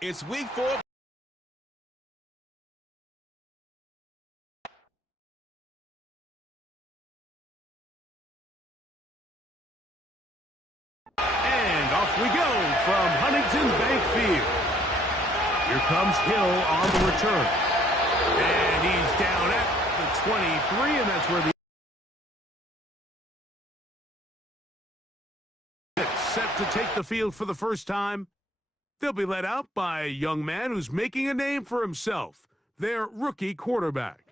It's week 4. And off we go from Huntington Bank Field. Here comes Hill on the return. And he's down at the 23, and that's where the set to take the field for the first time. They'll be led out by a young man who's making a name for himself, their rookie quarterback.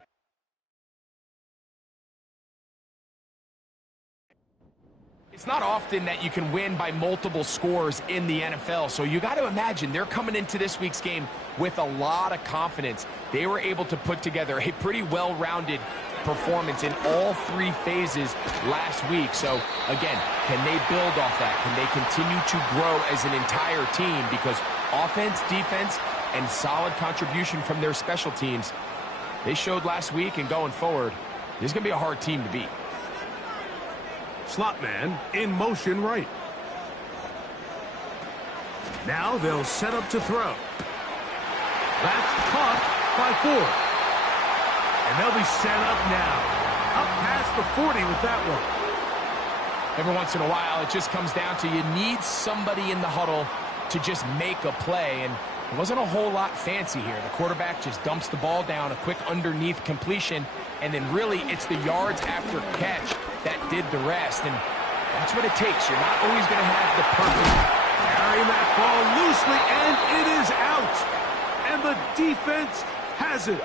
It's not often that you can win by multiple scores in the NFL, so you got to imagine they're coming into this week's game with a lot of confidence. They were able to put together a pretty well-rounded performance in all 3 phases last week. So, again, can they build off that? Can they continue to grow as an entire team? Because offense, defense, and solid contribution from their special teams, they showed last week, and going forward, this is going to be a hard team to beat. Slot man in motion right. Now they'll set up to throw. That's caught by Ford. And they'll be set up now. Up past the 40 with that one. Every once in a while, it just comes down to you need somebody in the huddle to just make a play. And it wasn't a whole lot fancy here. The quarterback just dumps the ball down, a quick underneath completion, and then really it's the yards after catch that did the rest. And that's what it takes. You're not always going to have the perfect. Carrying that ball loosely, and it is out. And the defense has it.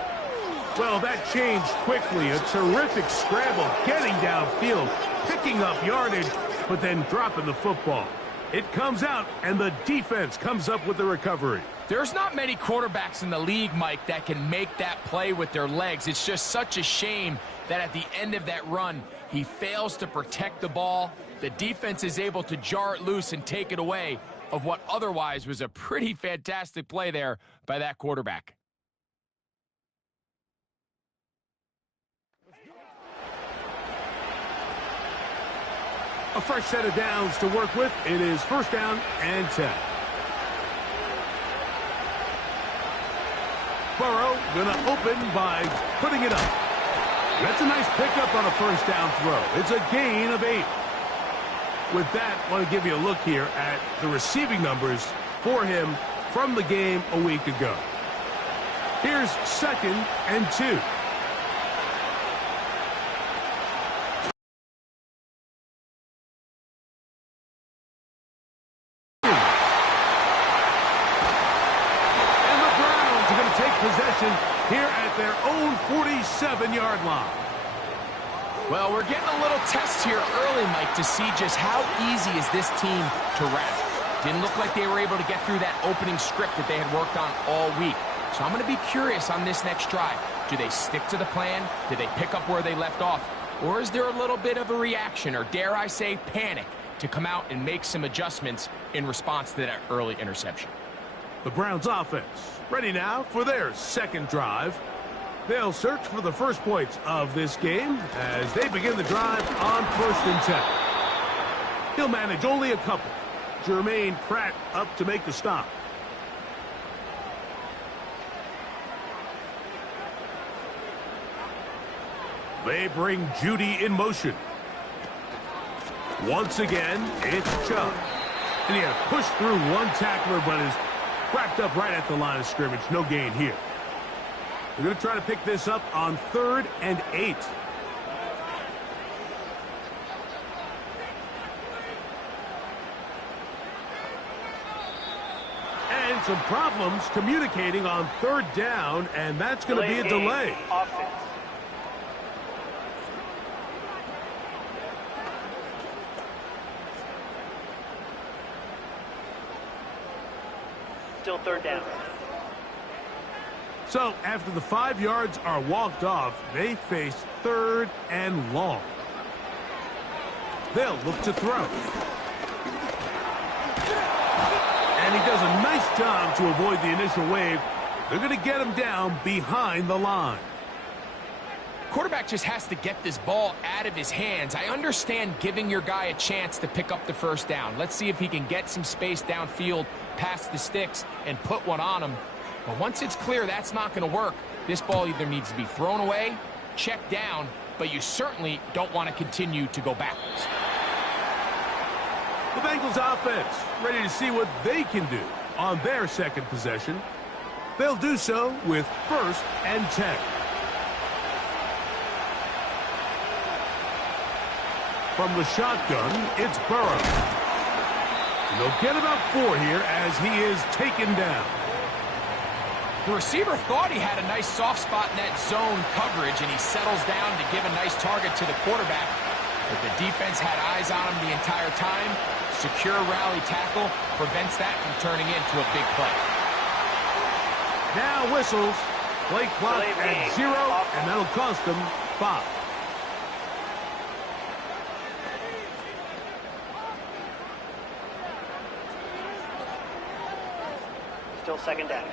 Well, that changed quickly. A terrific scramble, getting downfield, picking up yardage, but then dropping the football. It comes out, and the defense comes up with the recovery. There's not many quarterbacks in the league, Mike, that can make that play with their legs. It's just such a shame that at the end of that run, he fails to protect the ball. The defense is able to jar it loose and take it away of what otherwise was a pretty fantastic play there by that quarterback. A fresh set of downs to work with. It is first down and 10. Burrow going to open by putting it up. That's a nice pickup on a first down throw. It's a gain of 8. With that, I want to give you a look here at the receiving numbers for him from the game a week ago. Here's second and 2. Possession here at their own 47-yard line. Well, we're getting a little test here early, Mike, to see just how easy is this team to wrap. Didn't look like they were able to get through that opening script that they had worked on all week. So I'm going to be curious on this next drive. Do they stick to the plan? Do they pick up where they left off? Or is there a little bit of a reaction, or dare I say panic, to come out and make some adjustments in response to that early interception? The Browns offense ready now for their second drive. They'll search for the first points of this game as they begin the drive on first and 10. He'll manage only a couple. Jermaine Pratt up to make the stop. They bring Judy in motion. Once again, it's Chubb. And he had to push through one tackler, but is wrapped up right at the line of scrimmage. No gain here. They're going to try to pick this up on 3rd and 8. And some problems communicating on 3rd down, and that's going to be a delay. Offense. Still 3rd down. So after the 5 yards are walked off, they face 3rd and long. They'll look to throw. And he does a nice job to avoid the initial wave. They're going to get him down behind the line. Quarterback just has to get this ball out of his hands. I understand giving your guy a chance to pick up the first down. Let's see if he can get some space downfield past the sticks and put one on him. But once it's clear that's not going to work, this ball either needs to be thrown away, checked down, but you certainly don't want to continue to go backwards. The Bengals offense ready to see what they can do on their second possession. They'll do so with 1st and 10. From the shotgun, it's Burrow. And they'll get about 4 here as he is taken down. The receiver thought he had a nice soft spot in that zone coverage, and he settles down to give a nice target to the quarterback. But the defense had eyes on him the entire time. Secure rally tackle prevents that from turning into a big play. Now whistles. Play clock at 0, and that'll cost them 5. Still 2nd down.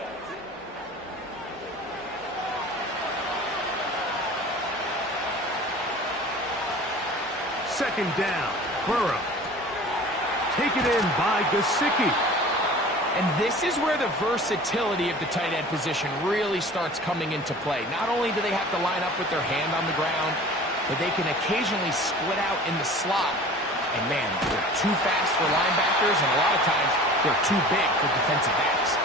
Second down. Burrow. Taken in by Gesicki. And this is where the versatility of the tight end position really starts coming into play. Not only do they have to line up with their hand on the ground, but they can occasionally split out in the slot. And man, they're too fast for linebackers, and a lot of times they're too big for defensive backs.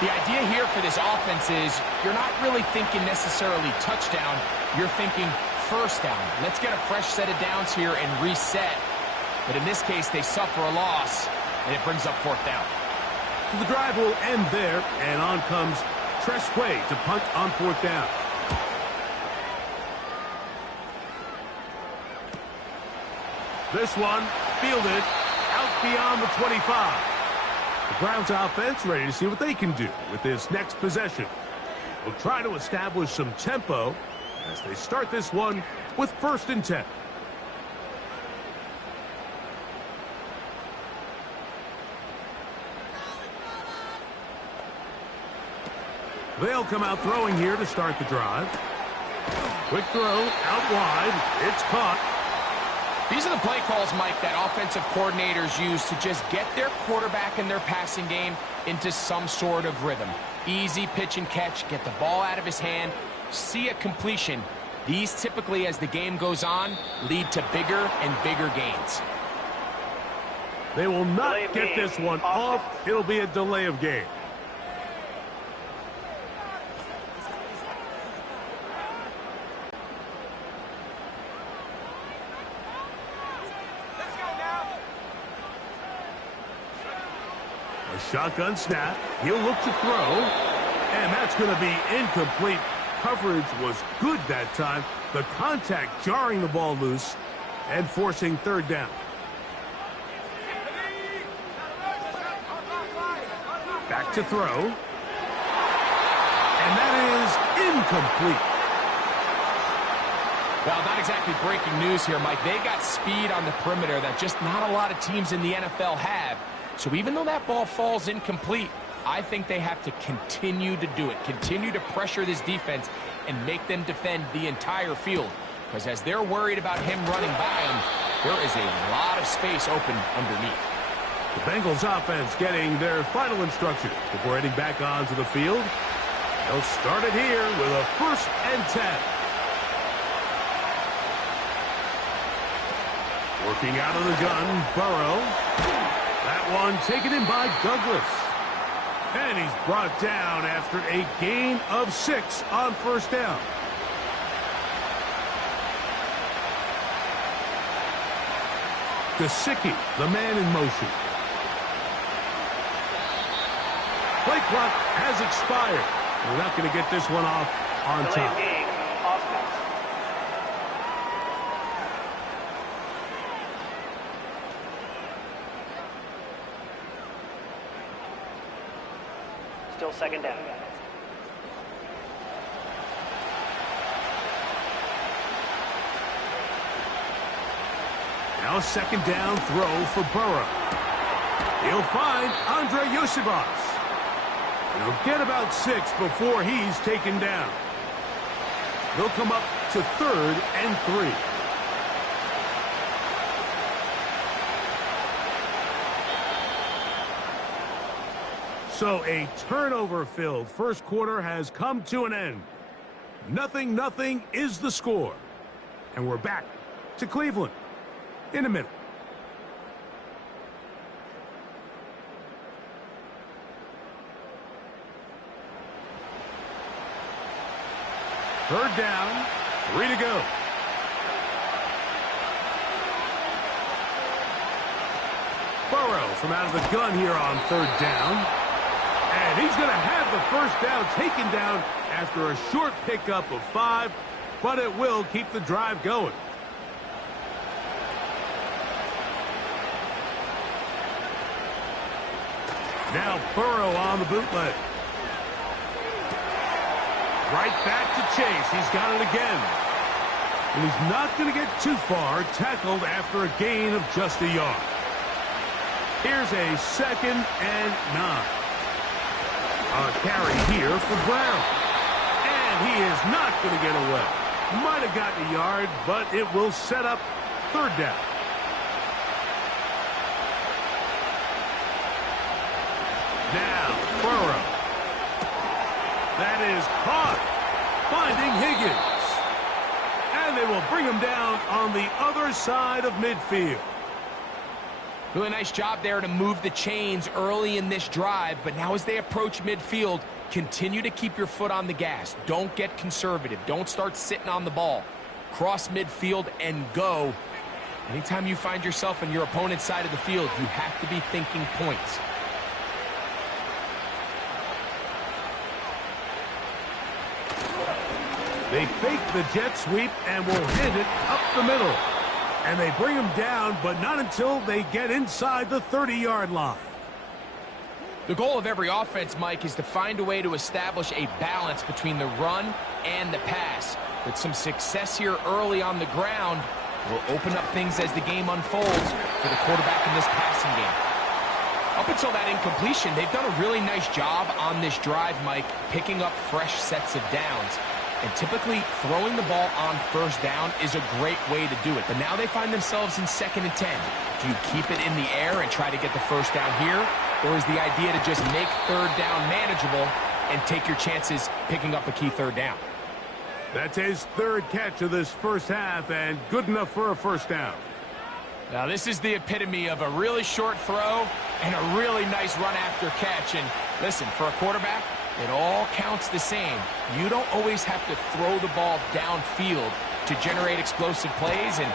The idea here for this offense is you're not really thinking necessarily touchdown. You're thinking first down. Let's get a fresh set of downs here and reset. But in this case, they suffer a loss, and it brings up 4th down. So the drive will end there, and on comes Tresway to punt on 4th down. This one fielded out beyond the 25. The Browns offense ready to see what they can do with this next possession. They'll try to establish some tempo as they start this one with 1st and 10. They'll come out throwing here to start the drive. Quick throw out wide. It's caught. These are the play calls, Mike, that offensive coordinators use to just get their quarterback and their passing game into some sort of rhythm. Easy pitch and catch, get the ball out of his hand, see a completion. These typically, as the game goes on, lead to bigger and bigger gains. They will not get this one off. It'll be a delay of game. Shotgun snap. He'll look to throw. And that's going to be incomplete. Coverage was good that time. The contact jarring the ball loose and forcing 3rd down. Back to throw. And that is incomplete. Well, not exactly breaking news here, Mike. They got speed on the perimeter that just not a lot of teams in the NFL have. So even though that ball falls incomplete, I think they have to continue to do it, continue to pressure this defense and make them defend the entire field. Because as they're worried about him running by them, there is a lot of space open underneath. The Bengals offense getting their final instruction before heading back onto the field. They'll start it here with a 1st and 10. Working out of the gun, Burrow. That one taken in by Douglas. And he's brought down after a gain of 6 on 1st down. Gesicki, the man in motion. Play clock has expired. We're not going to get this one off on time. Still 2nd down. Now 2nd down throw for Burrow. He'll find Andre Yosibas. He'll get about 6 before he's taken down. They'll come up to 3rd and 3. So a turnover-filled first quarter has come to an end. 0-0 is the score. And we're back to Cleveland in a minute. Third down, 3 to go. Burrow from out of the gun here on 3rd down. And he's going to have the first down taken down after a short pickup of 5, but it will keep the drive going. Now Burrow on the bootleg. Right back to Chase. He's got it again. And he's not going to get too far, tackled after a gain of just a yard. Here's a 2nd and 9. A carry here for Brown. And he is not going to get away. Might have gotten a yard, but it will set up 3rd down. Now, Burrow. That is caught. Finding Higgins. And they will bring him down on the other side of midfield. Really nice job there to move the chains early in this drive, but now as they approach midfield, continue to keep your foot on the gas. Don't get conservative. Don't start sitting on the ball. Cross midfield and go. Anytime you find yourself on your opponent's side of the field, you have to be thinking points. They fake the jet sweep and will hit it up the middle. And they bring him down, but not until they get inside the 30-yard line. The goal of every offense, Mike, is to find a way to establish a balance between the run and the pass. With some success here early on the ground, will open up things as the game unfolds for the quarterback in this passing game. Up until that incompletion, they've done a really nice job on this drive, Mike, picking up fresh sets of downs. And typically, throwing the ball on 1st down is a great way to do it. But now they find themselves in 2nd and 10. Do you keep it in the air and try to get the 1st down here? Or is the idea to just make 3rd down manageable and take your chances picking up a key 3rd down? That's his 3rd catch of this first half, and good enough for a 1st down. Now, this is the epitome of a really short throw and a really nice run after catch. And listen, for a quarterback, it all counts the same. You don't always have to throw the ball downfield to generate explosive plays, and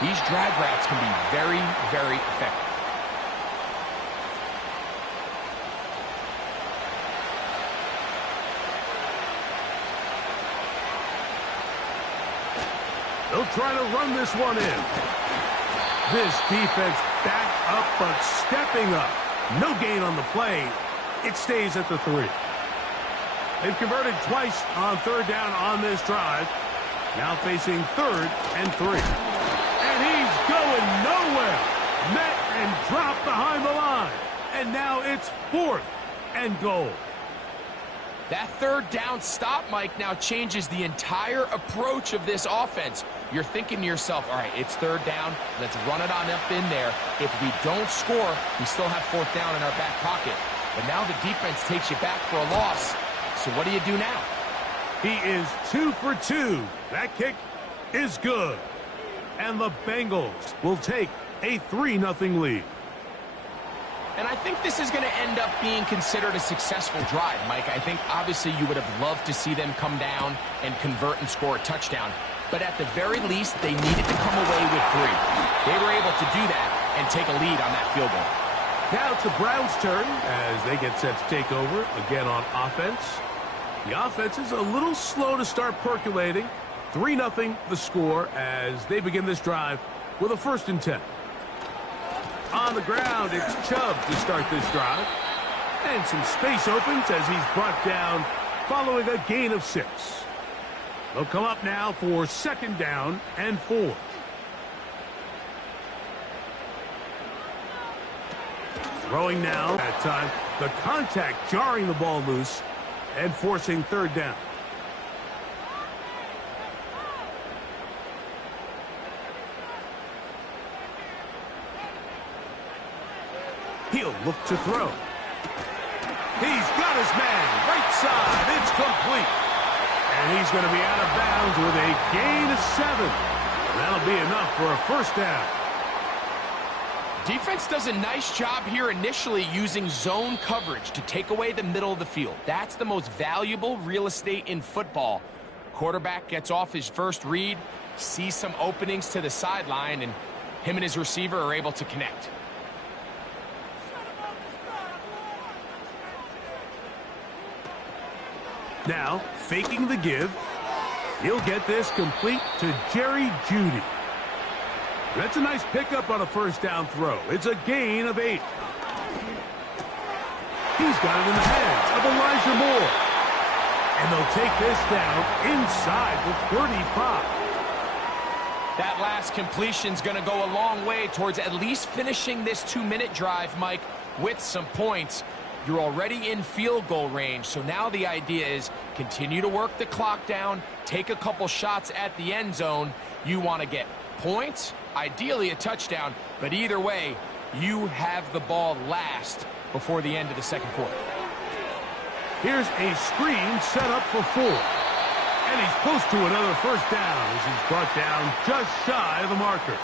these drag routes can be very, very effective. They'll try to run this one in. This defense back up, but stepping up. No gain on the play. It stays at the 3. They've converted twice on 3rd down on this drive. Now facing 3rd and 3. And he's going nowhere. Met and dropped behind the line. And now it's 4th and goal. That 3rd down stop, Mike, now changes the entire approach of this offense. You're thinking to yourself, all right, it's 3rd down. Let's run it on up in there. If we don't score, we still have 4th down in our back pocket. But now the defense takes you back for a loss. So what do you do now? He is 2 for 2. That kick is good. And the Bengals will take a 3-0 lead. And I think this is going to end up being considered a successful drive, Mike. I think obviously you would have loved to see them come down and convert and score a touchdown. But at the very least, they needed to come away with 3. They were able to do that and take a lead on that field goal. Now it's the Browns' turn as they get set to take over again on offense. The offense is a little slow to start percolating. 3-0 the score as they begin this drive with a 1st and 10. On the ground, it's Chubb to start this drive. And some space opens as he's brought down following a gain of 6. They'll come up now for 2nd down and 4. Throwing now at time. The contact jarring the ball loose and forcing 3rd down. look to throw. He's got his man, right side, it's complete. And he's going to be out of bounds with a gain of 7. That'll be enough for a first down. Defense does a nice job here initially using zone coverage to take away the middle of the field. That's the most valuable real estate in football. Quarterback gets off his first read, sees some openings to the sideline, and him and his receiver are able to connect. Now, faking the give, he'll get this complete to Jerry Jeudy. That's a nice pickup on a first down throw. It's a gain of 8. He's got it in the hands of Elijah Moore. And they'll take this down inside the 35. That last completion's going to go a long way towards at least finishing this 2-minute drive, Mike, with some points. You're already in field goal range, so now the idea is continue to work the clock down, take a couple shots at the end zone. You want to get points, ideally a touchdown, but either way, you have the ball last before the end of the second quarter. Here's a screen set up for 4. And he's close to another first down as he's brought down just shy of the marker.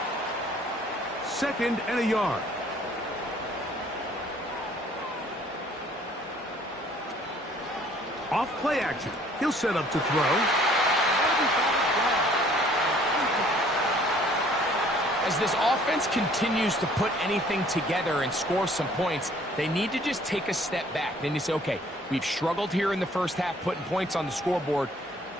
2nd and a yard. Off play action. He'll set up to throw. As this offense continues to put anything together and score some points, they need to just take a step back. Then you say, okay, we've struggled here in the first half putting points on the scoreboard.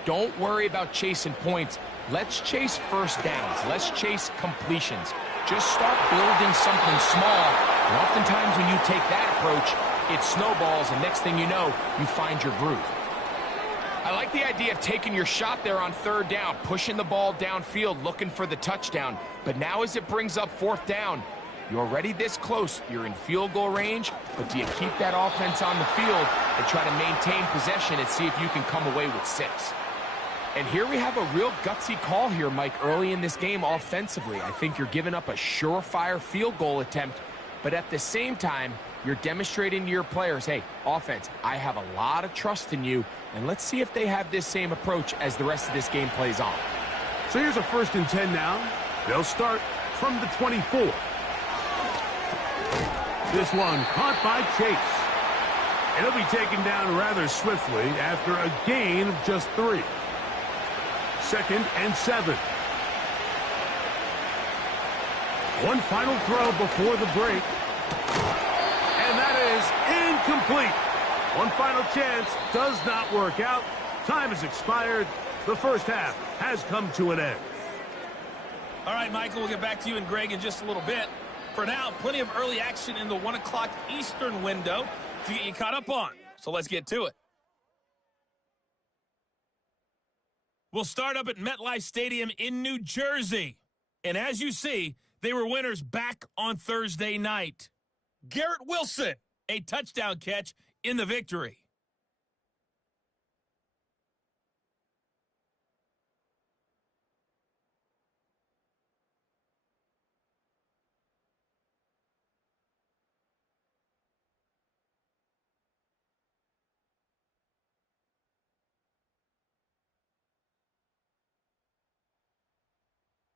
Don't worry about chasing points. Let's chase first downs. Let's chase completions. Just start building something small. And oftentimes when you take that approach, it snowballs, and next thing you know, you find your groove. I like the idea of taking your shot there on 3rd down, pushing the ball downfield, looking for the touchdown. But now as it brings up 4th down, you're already this close. You're in field goal range, but do you keep that offense on the field and try to maintain possession and see if you can come away with 6? And here we have a real gutsy call here, Mike, early in this game offensively. I think you're giving up a surefire field goal attempt, but at the same time, you're demonstrating to your players, hey, offense, I have a lot of trust in you, and let's see if they have this same approach as the rest of this game plays on. So here's a 1st and 10 now. They'll start from the 24. This one caught by Chase. And he'll be taken down rather swiftly after a gain of just 3. 2nd and 7. One final throw before the break. And that is incomplete. One final chance does not work out. Time has expired. The first half has come to an end. All right, Michael, we'll get back to you and Greg in just a little bit. For now, plenty of early action in the 1 o'clock Eastern window to get you caught up on. So let's get to it. We'll start up at MetLife Stadium in New Jersey. And as you see, they were winners back on Thursday night. Garrett Wilson, a touchdown catch in the victory.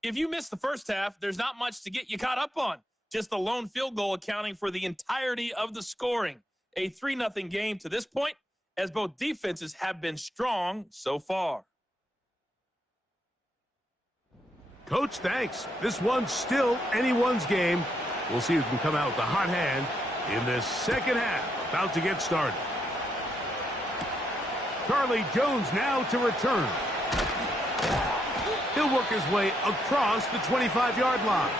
If you missed the first half, there's not much to get you caught up on. Just the lone field goal accounting for the entirety of the scoring. A 3-0 game to this point, as both defenses have been strong so far. Coach, thanks. This one's still anyone's game. We'll see who can come out with the hot hand in this second half. About to get started. Charlie Jones now to return. He'll work his way across the 25-yard line.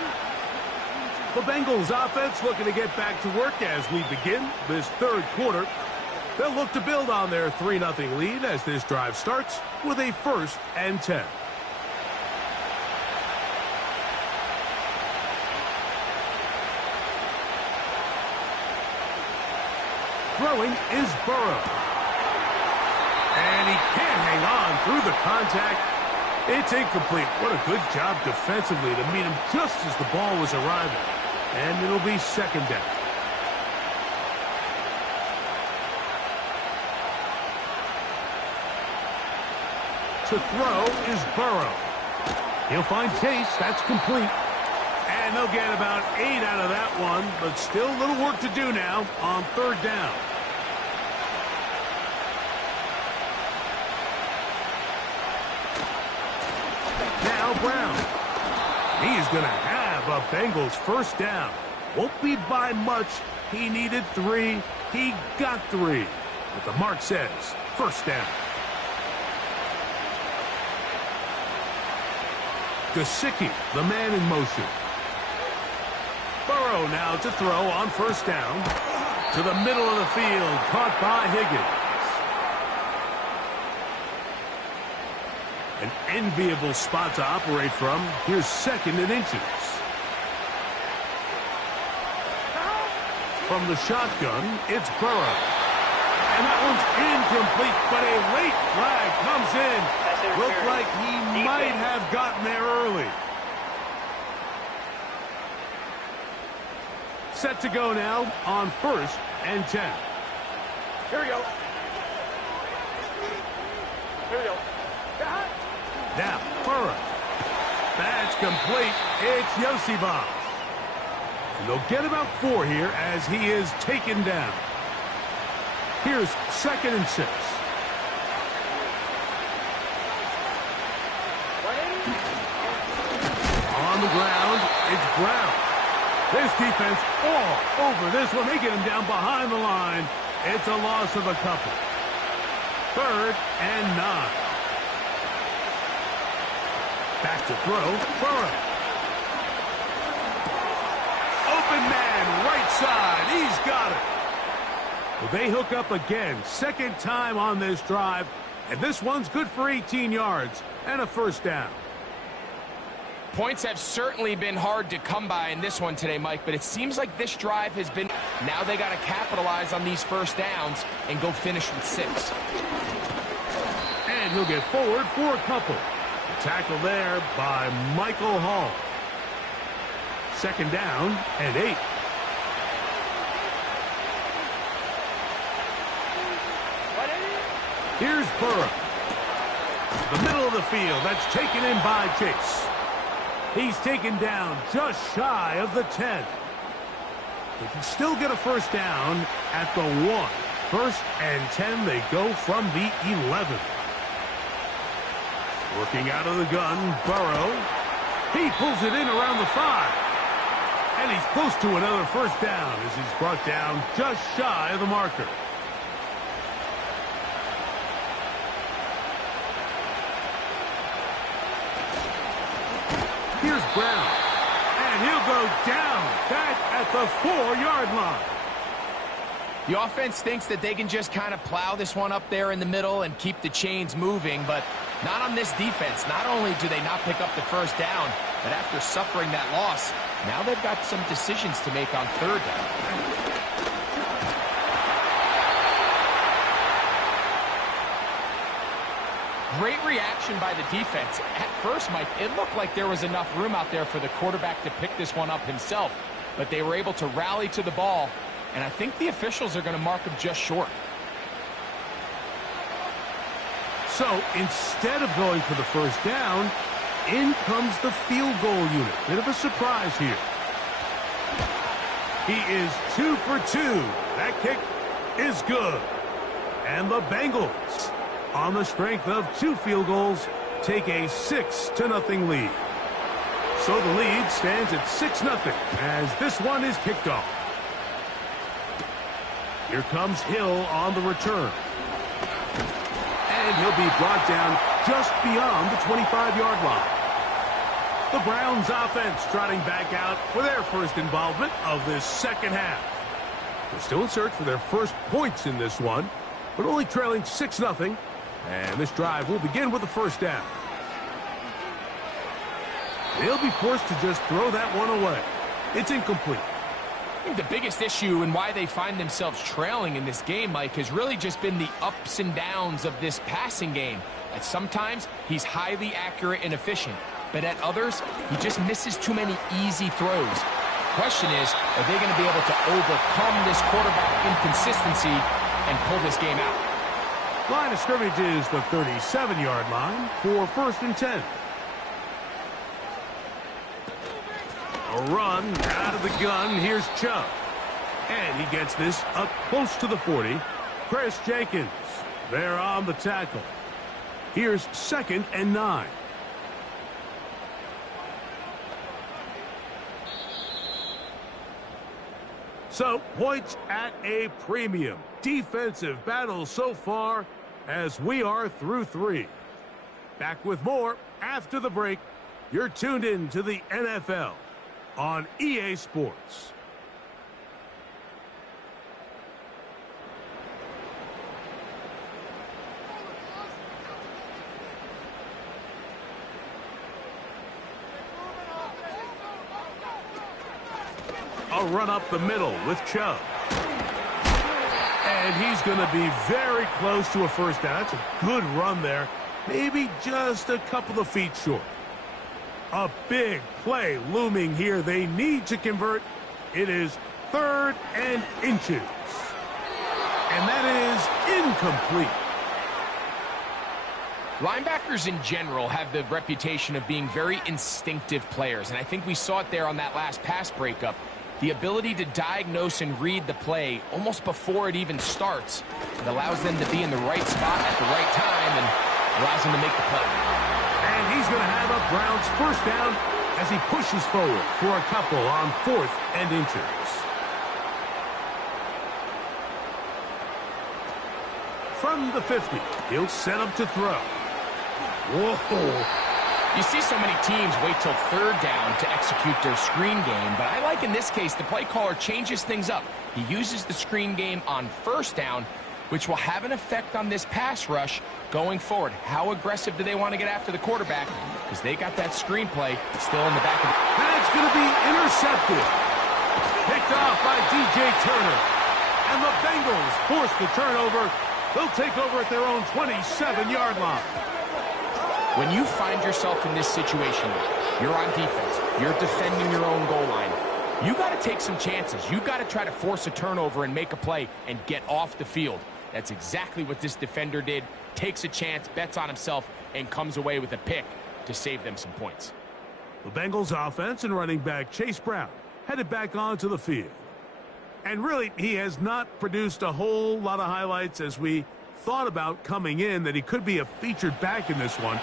The Bengals offense looking to get back to work as we begin this third quarter. They'll look to build on their 3-0 lead as this drive starts with a 1st and 10. Throwing is Burrow. And he can't hang on through the contact. It's incomplete. What a good job defensively to meet him just as the ball was arriving. And it'll be 2nd down. To throw is Burrow. He'll find Chase. That's complete. And they'll get about 8 out of that one, but still a little work to do now on third down. Now Brown. He's going to have a Bengals first down. Won't be by much. He needed 3. He got 3. But the mark says first down. Gesicki, the man in motion. Burrow now to throw on first down. To the middle of the field, caught by Higgins. An enviable spot to operate from. Here's second and inches. From the shotgun, it's Burrow. And that one's incomplete, but a late flag comes in. Looks like he might have gotten there early. Set to go now on first and 10. Here we go. Here we go. Now, Burrow. That's complete. It's Yosibov. And they'll get about 4 here as he is taken down. Here's second and 6. On the ground, it's Brown. This defense all over this one. They get him down behind the line. It's a loss of a couple. Third and 9. Back to throw, Burrow. Open man, right side. He's got it. Well, they hook up again. Second time on this drive. And this one's good for 18 yards and a first down. Points have certainly been hard to come by in this one today, Mike, but it seems like this drive has been... Now they got to capitalize on these first downs and go finish with 6. And he'll get forward for a couple. Tackle there by Michael Hall. Second down and 8. Here's Burrow. The middle of the field. That's taken in by Chase. He's taken down just shy of the 10. They can still get a first down at the 1. First and 10. They go from the 11. Working out of the gun, Burrow. He pulls it in around the 5. And he's close to another first down as he's brought down just shy of the marker. Here's Brown. And he'll go down back at the 4-yard line. The offense thinks that they can just kind of plow this one up there in the middle and keep the chains moving, but not on this defense. Not only do they not pick up the first down, but after suffering that loss, now they've got some decisions to make on third down. Great reaction by the defense. At first, Mike, it looked like there was enough room out there for the quarterback to pick this one up himself, but they were able to rally to the ball, and I think the officials are going to mark him just short. So instead of going for the first down, in comes the field goal unit. Bit of a surprise here. He is 2 for 2. That kick is good. And the Bengals, on the strength of 2 field goals, take a 6-0 lead. So the lead stands at 6-0 as this one is kicked off. Here comes Hill on the return. And he'll be brought down just beyond the 25-yard line. The Browns offense trotting back out for their first involvement of this second half. They're still in search for their first points in this one, but only trailing 6-0. And this drive will begin with the first down. They'll be forced to just throw that one away. It's incomplete. I think the biggest issue and why they find themselves trailing in this game, Mike, has really just been the ups and downs of this passing game. At sometimes, he's highly accurate and efficient, but at others, he just misses too many easy throws. The question is, are they going to be able to overcome this quarterback inconsistency and pull this game out? Line of scrimmage is the 37-yard line for 1st and 10. A run out of the gun. Here's Chubb. And he gets this up close to the 40. Chris Jenkins there on the tackle. Here's 2nd and 9. So, points at a premium. Defensive battle so far as we are through 3. Back with more after the break. You're tuned in to the NFL on EA Sports. A run up the middle with Chubb. And he's going to be very close to a first down. That's a good run there. Maybe just a couple of feet short. A big play looming here. They need to convert. It is 3rd and inches. And that is incomplete. Linebackers in general have the reputation of being very instinctive players, and I think we saw it there on that last pass breakup. The ability to diagnose and read the play almost before it even starts. It allows them to be in the right spot at the right time and allows them to make the play. And he's going to have a Browns first down as he pushes forward for a couple on 4th and inches. From the 50, he'll set up to throw. Whoa. You see so many teams wait till 3rd down to execute their screen game, but I like in this case the play caller changes things up. He uses the screen game on 1st down, which will have an effect on this pass rush going forward. How aggressive do they want to get after the quarterback? Because they got that screen play still in the back of the... That's going to be intercepted. Picked off by DJ Turner. And the Bengals force the turnover. They'll take over at their own 27-yard line. When you find yourself in this situation, you're on defense, you're defending your own goal line, you got to take some chances. You got to try to force a turnover and make a play and get off the field. That's exactly what this defender did. Takes a chance, bets on himself, and comes away with a pick to save them some points. The Bengals offense and running back Chase Brown headed back onto the field. And really, he has not produced a whole lot of highlights as we thought about coming in that he could be a featured back in this one.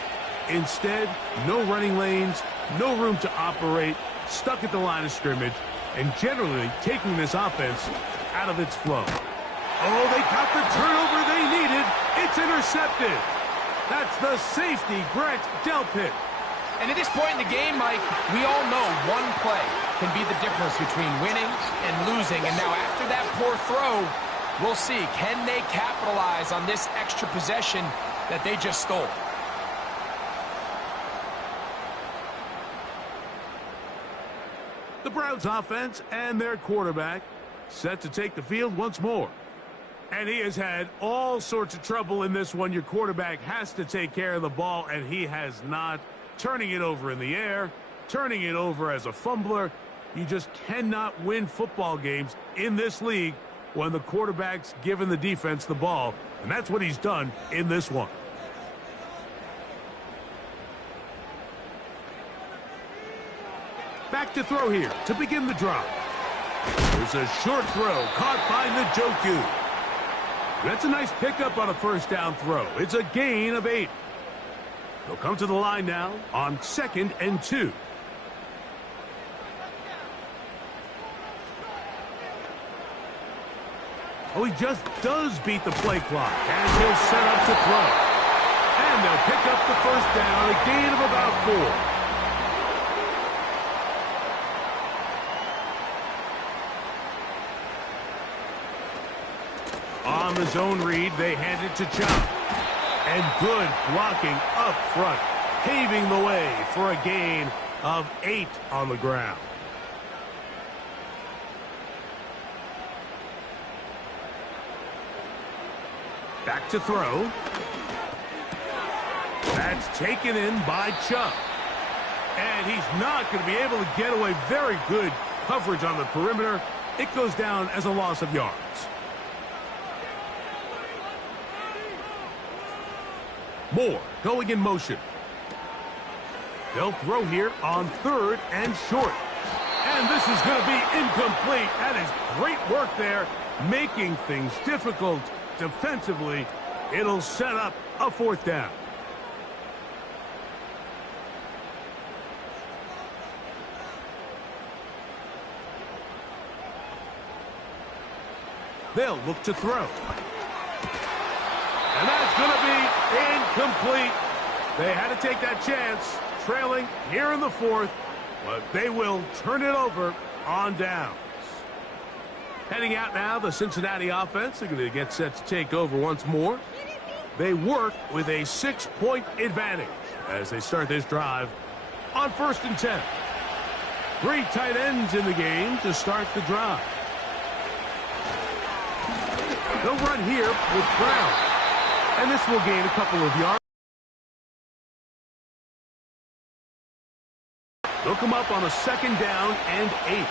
Instead, no running lanes, no room to operate, stuck at the line of scrimmage, and generally taking this offense out of its flow. Oh, they got the turnover they needed. It's intercepted. That's the safety, Brett Delpit. And at this point in the game, Mike, we all know one play can be the difference between winning and losing. And now after that poor throw, we'll see. Can they capitalize on this extra possession that they just stole? The Browns offense and their quarterback set to take the field once more. And he has had all sorts of trouble in this one. Your quarterback has to take care of the ball, and he has not. Turning it over in the air, turning it over as a fumbler. You just cannot win football games in this league when the quarterback's giving the defense the ball. And that's what he's done in this one. Back to throw here to begin the drive. There's a short throw caught by Njoku. That's a nice pickup on a first down throw. It's a gain of 8. They'll come to the line now on 2nd and 2. Oh, he just does beat the play clock as he'll set up to throw. And they'll pick up the first down, a gain of about 4. On the zone read, they hand it to Chubb. And good blocking up front, paving the way for a gain of 8 on the ground. Back to throw. That's taken in by Chubb. And he's not going to be able to get away. Very good coverage on the perimeter. It goes down as a loss of yards. Moore going in motion. They'll throw here on 3rd and short. And this is going to be incomplete. That is great work there, making things difficult defensively. It'll set up a 4th down. They'll look to throw. And that's going to be incomplete. They had to take that chance, trailing here in the 4th, but they will turn it over on downs. Heading out now, the Cincinnati offense. They're going to get set to take over once more. They work with a 6-point advantage as they start this drive on 1st and 10. 3 tight ends in the game to start the drive. They'll run here with Brown. And this will gain a couple of yards. They'll come up on a 2nd down and 8.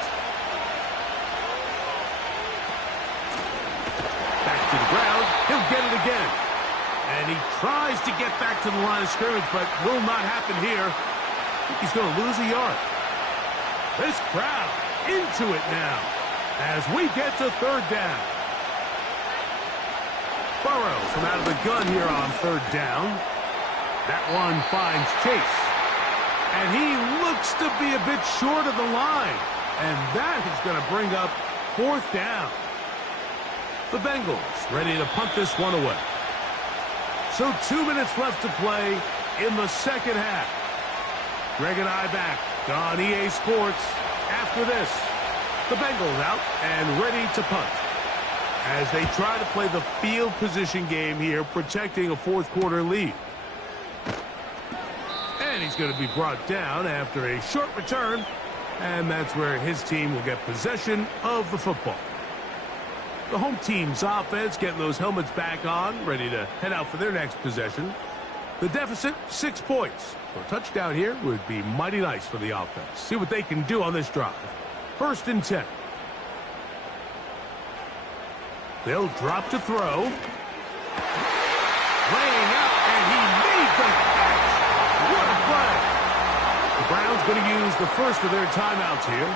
Back to the ground. He'll get it again. And he tries to get back to the line of scrimmage, but will not happen here. I think he's going to lose a yard. This crowd into it now as we get to 3rd down. Burrows from out of the gun here on 3rd down. That one finds Chase. And he looks to be a bit short of the line. And that is going to bring up 4th down. The Bengals ready to punt this one away. So 2 minutes left to play in the 2nd half. Greg and I back on EA Sports after this. The Bengals out and ready to punt, as they try to play the field position game here, protecting a 4th quarter lead. And he's going to be brought down after a short return, and that's where his team will get possession of the football. The home team's offense getting those helmets back on, ready to head out for their next possession. The deficit, 6 points. So a touchdown here would be mighty nice for the offense. See what they can do on this drive. 1st and 10. They'll drop to throw. Laying out, and he made the catch. What a play. The Browns going to use the first of their timeouts here.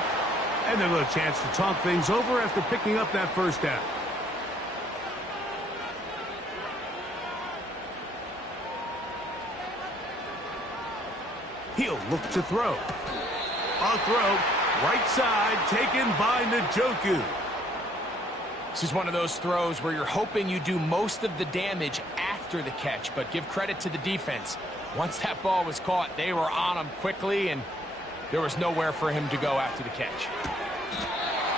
And they'll have a chance to talk things over after picking up that 1st down. He'll look to throw. A throw, right side, taken by Njoku. This is one of those throws where you're hoping you do most of the damage after the catch, but give credit to the defense. Once that ball was caught, they were on him quickly, and there was nowhere for him to go after the catch.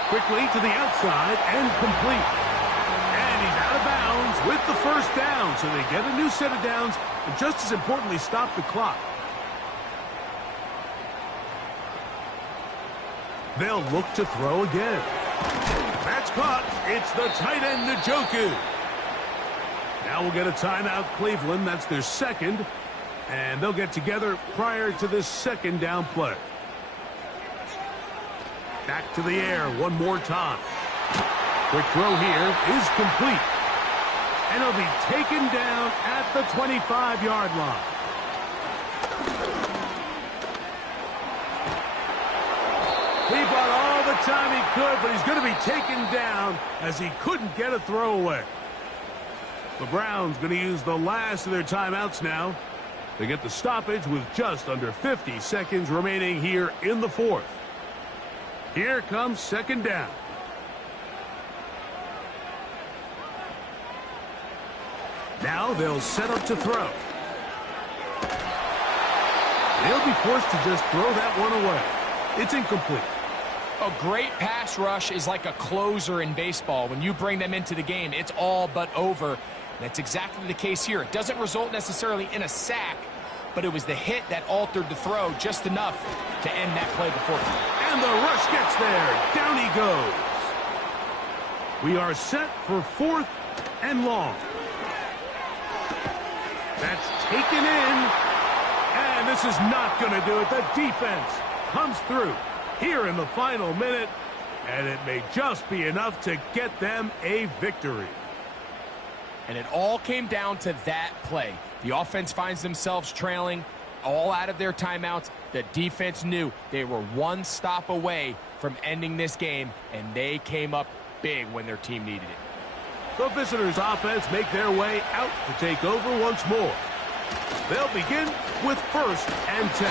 Quickly to the outside and complete. And he's out of bounds with the 1st down, so they get a new set of downs, and just as importantly, stop the clock. They'll look to throw again. That's caught. It's the tight end, Njoku. Now we'll get a timeout, Cleveland. That's their 2nd. And they'll get together prior to this 2nd down play. Back to the air one more time. Quick throw here is complete. And he'll be taken down at the 25-yard line. He bought all the time he could, but he's going to be taken down as he couldn't get a throwaway. The Browns going to use the last of their timeouts now. They get the stoppage with just under 50 seconds remaining here in the 4th. Here comes 2nd down. Now they'll set up to throw. They'll be forced to just throw that one away. It's incomplete. A great pass rush is like a closer in baseball. When you bring them into the game, it's all but over. That's exactly the case here. It doesn't result necessarily in a sack, but it was the hit that altered the throw just enough to end that play before. And the rush gets there. Down he goes. We are set for 4th and long. That's taken in. And this is not going to do it. The defense comes through here in the final minute, and it may just be enough to get them a victory. And it all came down to that play. The offense finds themselves trailing all out of their timeouts. The defense knew they were one stop away from ending this game, and they came up big when their team needed it. The visitors' offense make their way out to take over once more. They'll begin with 1st and 10.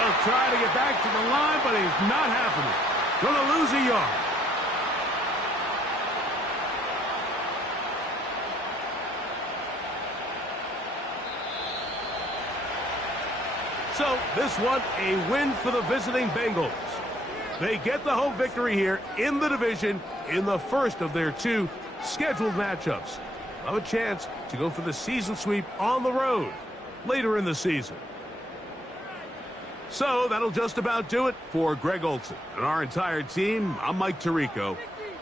They'll try to get back to the line, but it's not happening. Gonna lose a yard. So, this one, a win for the visiting Bengals. They get the home victory here in the division in the first of their 2 scheduled matchups. Have a chance to go for the season sweep on the road later in the season. So, that'll just about do it for Greg Olson and our entire team. I'm Mike Tirico.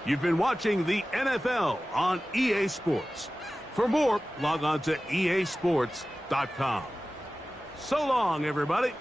You've been watching the NFL on EA Sports. For more, log on to easports.com. So long, everybody.